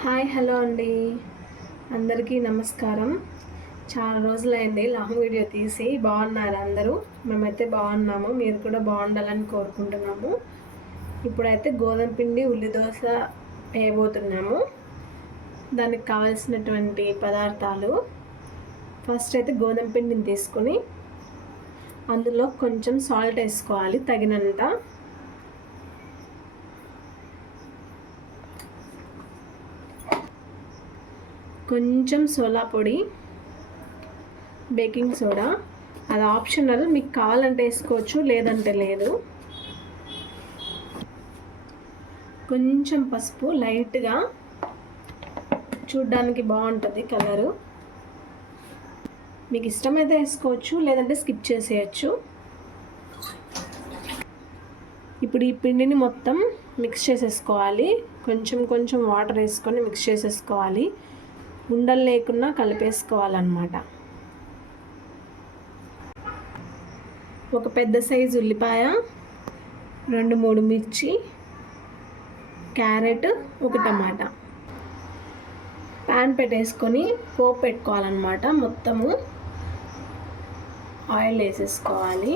Hi hello అండి. అందరికీ నమస్కారం. చాలా రోజులైంది లాంగ్ వీడియో తీసి. బాగున్నారు అందరూ? మేమైతే బాగున్నాము. మీరు కూడా బాగుండాలని కోరుకుంటున్నాము. ఇప్పుడైతే గోధుమ పిండి ఉల్లి దోశ వేయబోతున్నాము. దానికి కావాల్సినటువంటి పదార్థాలు. ఫస్ట్ అయితే గోధుమ పిండిని తీసుకొని అందులో కొంచెం సాల్ట్ వేసుకోవాలి తగినంత. కొంచెం సోలా పొడి బేకింగ్ సోడా. అది ఆప్షనల్. మీకు కావాలంటే వేసుకోవచ్చు లేదంటే లేదు. కొంచెం పసుపు లైట్గా చూడ్డానికి బాగుంటుంది కలరు. మీకు ఇష్టమైతే వేసుకోవచ్చు లేదంటే స్కిప్ చేసేయచ్చు. ఇప్పుడు ఈ పిండిని మొత్తం మిక్స్ చేసేసుకోవాలి. కొంచెం కొంచెం వాటర్ వేసుకొని మిక్స్ చేసేసుకోవాలి. ఉండలు లేకుండా కలిపేసుకోవాలన్నమాట. ఒక పెద్ద సైజు ఉల్లిపాయ రెండు మూడు మిర్చి క్యారెట్ ఒక టమాటా. ప్యాన్ పెట్టేసుకొని పోపు పెట్టుకోవాలన్నమాట. మొత్తము ఆయిల్ వేసేసుకోవాలి.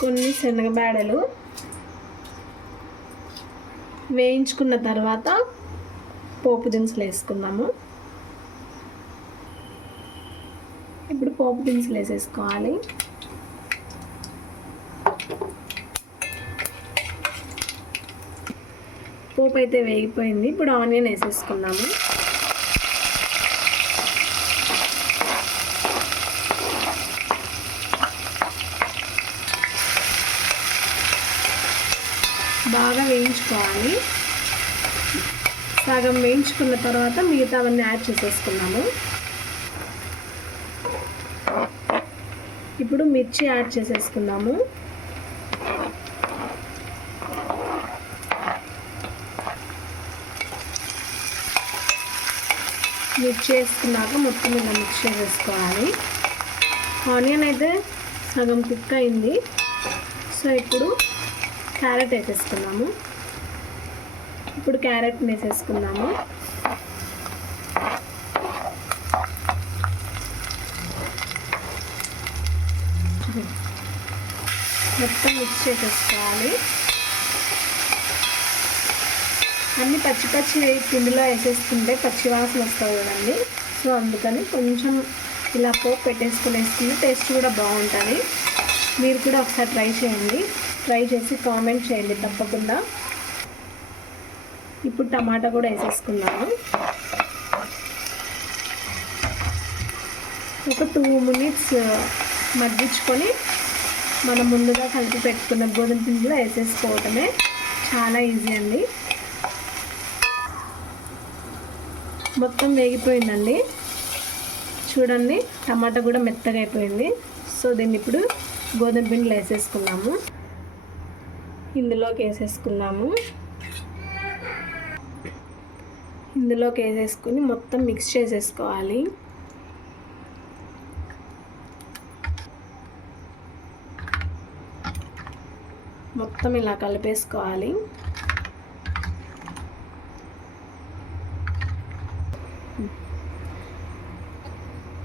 కొన్ని శనగబేడలు వేయించుకున్న తర్వాత పోపు దినుసులు వేసుకుందాము. ఇప్పుడు పోపు దినుసులు వేసేసుకోవాలి. పోపు అయితే వేగిపోయింది. ఇప్పుడు ఆనియన్ వేసేసుకుందాము. బాగా వేయించుకోవాలి. సగం వేయించుకున్న తర్వాత మిగతావన్నీ యాడ్ చేసేసుకున్నాము. ఇప్పుడు మిర్చి యాడ్ చేసేసుకుందాము. మిక్స్ చేసుకున్నాక మొత్తం ఇలా మిక్స్ చేసేసుకోవాలి. ఆనియన్ అయితే సగం కుక్ అయింది. సో ఇప్పుడు క్యారెట్ వేసేసుకున్నాము ఇప్పుడు క్యారెట్ వేసేసుకున్నాము మొత్తం మిక్స్ చేసేసుకోవాలి. అన్ని పచ్చి పచ్చి పిండిలో వేసేసుకుంటే పచ్చి వాసన వస్తుంది కదండి. సో అందుకని కొంచెం ఇలా పోపు పెట్టేసుకుని వేసుకుంటే టేస్ట్ కూడా బాగుంటుంది. మీరు కూడా ఒకసారి ట్రై చేయండి. ట్రై చేసి కామెంట్ చేయండి తప్పకుండా. ఇప్పుడు టమాటా కూడా వేసేసుకున్నాను. ఒక టూ మినిట్స్ uh, మగ్గించుకొని మనం ముందుగా కలిపి పెట్టుకున్న గోధుమ పిండిలో వేసేసుకోవటమే చాలా ఈజీ అండి. మొత్తం వేగిపోయిందండి. చూడండి టమాటా కూడా మెత్తగా అయిపోయింది. సో దీన్ని ఇప్పుడు గోధుమ పిండిలో వేసేసుకున్నాము. ఇందులోకి వేసేసుకున్నాము ఇందులోకి వేసేసుకుని మొత్తం మిక్స్ చేసేసుకోవాలి. మొత్తం ఇలా కలిపేసుకోవాలి.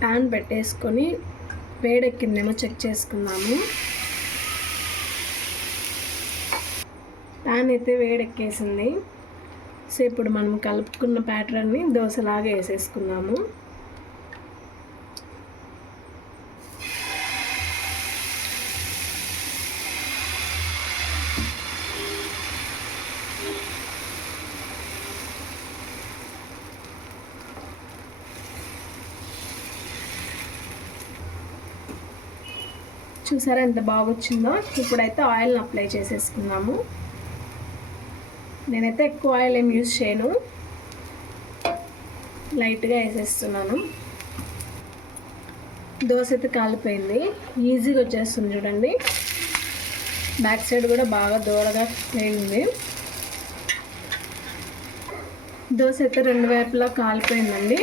ప్యాన్ పెట్టేసుకొని వేడెక్కిందేమో చెక్ చేసుకుందాము. ప్యాన్ అయితే వేడెక్కేసింది. సో ఇప్పుడు మనం కలుపుకున్న ప్యాటర్న్ని దోశలాగా వేసేసుకున్నాము చూసారా ఎంత బాగా వచ్చిందో ఇప్పుడైతే ఆయిల్ని అప్లై చేసేసుకున్నాము నేనైతే ఎక్కువ ఆయిల్ ఏం యూజ్ చేయను. లైట్గా వేసేస్తున్నాను. దోశ అయితే కాలిపోయింది. ఈజీగా వచ్చేస్తుంది చూడండి. బ్యాక్ సైడ్ కూడా బాగా దూరగా వేయింది. దోశ అయితే రెండు వైపులా కాలిపోయిందండి.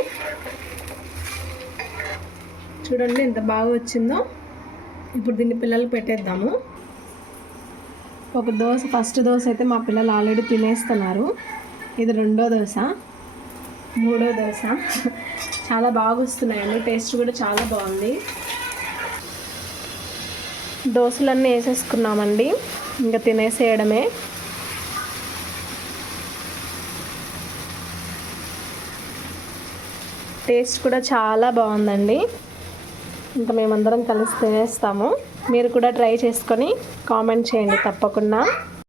చూడండి ఎంత బాగా వచ్చిందో. ఇప్పుడు దీన్ని పిల్లలు పెట్టేద్దాము. ఒక దోశ ఫస్ట్ దోశ అయితే మా పిల్లలు ఆల్రెడీ తినేస్తున్నారు. ఇది రెండో దోశ మూడో దోశ. చాలా బాగా వస్తున్నాయండి టేస్ట్ కూడా చాలా బాగుంది. దోశలన్నీ వేసేసుకున్నామండి ఇంకా తినేసేయడమే. టేస్ట్ కూడా చాలా బాగుందండి. ఇంకా మేమందరం కలిసి తినేస్తాము. మీరు కూడా ట్రై చేసుకొని కామెంట్ చేయండి తప్పకుండా.